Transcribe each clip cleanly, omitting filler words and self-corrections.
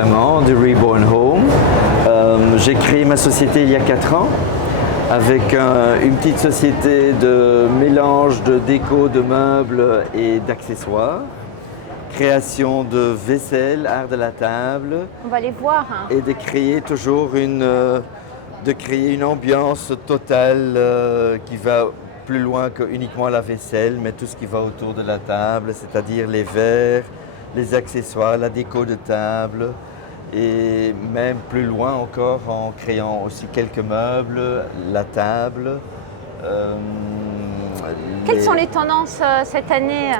De Reborn Home. J'ai créé ma société il y a 4 ans avec une petite société de mélange de déco, de meubles et d'accessoires. Création de vaisselle, art de la table. On va les voir. Hein. Et de créer toujours de créer une ambiance totale qui va plus loin que uniquement la vaisselle, mais tout ce qui va autour de la table, c'est-à-dire les verres, les accessoires, la déco de table. Et même plus loin encore en créant aussi quelques meubles, la table. Quelles sont les tendances cette année?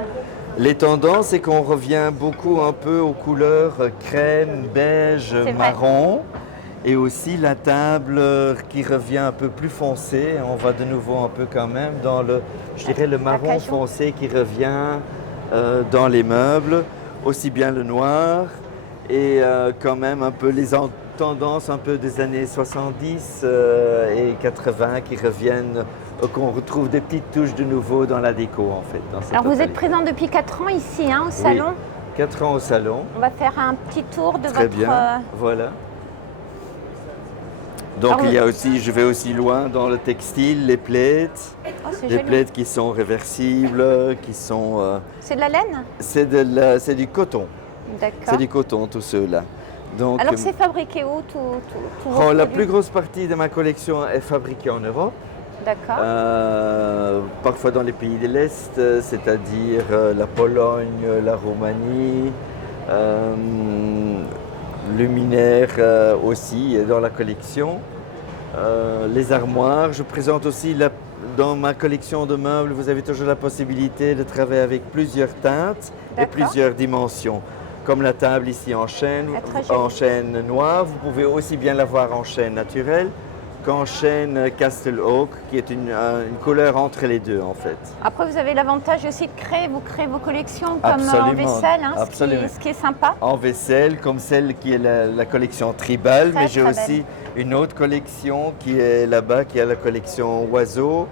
Les tendances, c'est qu'on revient beaucoup un peu aux couleurs crème, beige, marron. Et aussi la table qui revient un peu plus foncée. On va de nouveau un peu quand même dans je dirais le marron foncé qui revient dans les meubles. Aussi bien le noir. Et quand même un peu les tendances un peu des années 70 et 80 qui reviennent, qu'on retrouve des petites touches de nouveau dans la déco en fait. Alors vous êtes présent depuis 4 ans ici au salon? Oui, 4 ans au salon. On va faire un petit tour de Très bien, voilà. Donc il y a aussi, je vais aussi loin dans le textile, les plaids, des plaids qui sont réversibles, qui sont... C'est de la laine? C'est du coton. D'accord. C'est du coton, tous ceux-là. Donc, alors c'est fabriqué où tout la plus grosse partie de ma collection est fabriquée en Europe. D'accord. Parfois dans les pays de l'Est, c'est-à-dire la Pologne, la Roumanie, luminaire aussi est dans la collection. Les armoires, je présente aussi dans ma collection de meubles, vous avez toujours la possibilité de travailler avec plusieurs teintes et plusieurs dimensions. Comme la table ici en chêne noire, vous pouvez aussi bien l'avoir en chêne naturel qu'en chêne Castle Oak, qui est une couleur entre les deux en fait. Après vous avez l'avantage aussi de créer vos collections comme en vaisselle, hein, ce qui est sympa. En vaisselle, comme celle qui est la collection tribale, mais j'ai aussi une autre collection qui est là-bas, qui est la collection oiseaux,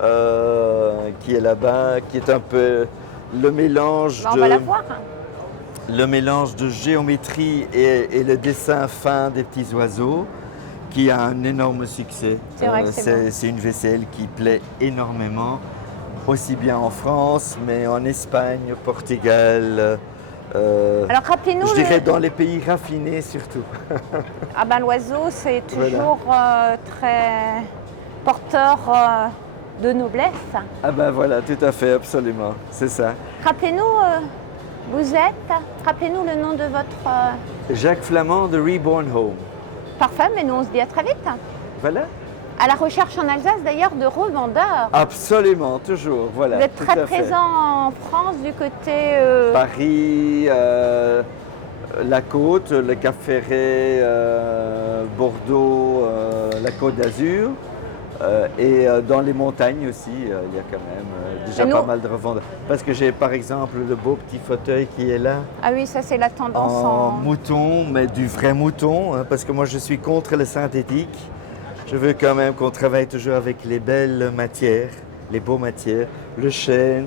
qui est là-bas, qui est un peu le mélange on va la voir. Le mélange de géométrie et le dessin fin des petits oiseaux qui a un énorme succès. C'est vrai que c'est une vaisselle qui plaît énormément, aussi bien en France, mais en Espagne, au Portugal. Alors rappelez-nous... Je dirais dans les pays raffinés surtout. Ah ben l'oiseau, c'est toujours très porteur de noblesse. Ah ben voilà, tout à fait, absolument, c'est ça. Rappelez-nous... rappelez-nous le nom de votre... Jacques Flamand de Reborn Home. Parfait, mais nous on se dit à très vite. Voilà. À la recherche en Alsace d'ailleurs de revendeurs. Absolument, toujours, voilà. Vous êtes très présent en France du côté... Paris, la côte, le Cap Ferret, Bordeaux, la Côte d'Azur. Et dans les montagnes aussi, il y a quand même déjà pas mal de revendeurs. Parce que j'ai par exemple le beau petit fauteuil qui est là. Ah oui, ça c'est la tendance en mouton, mais du vrai mouton, hein, parce que moi je suis contre le synthétique. Je veux quand même qu'on travaille toujours avec les belles matières, les beaux matières, le chêne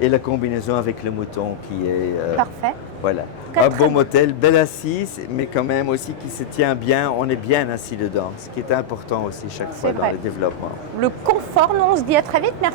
et la combinaison avec le mouton qui est... Parfait. Voilà. Un beau motel, belle assise, mais quand même aussi qui se tient bien, on est bien assis dedans, ce qui est important aussi chaque fois dans le développement. Le confort, nous on se dit à très vite, merci.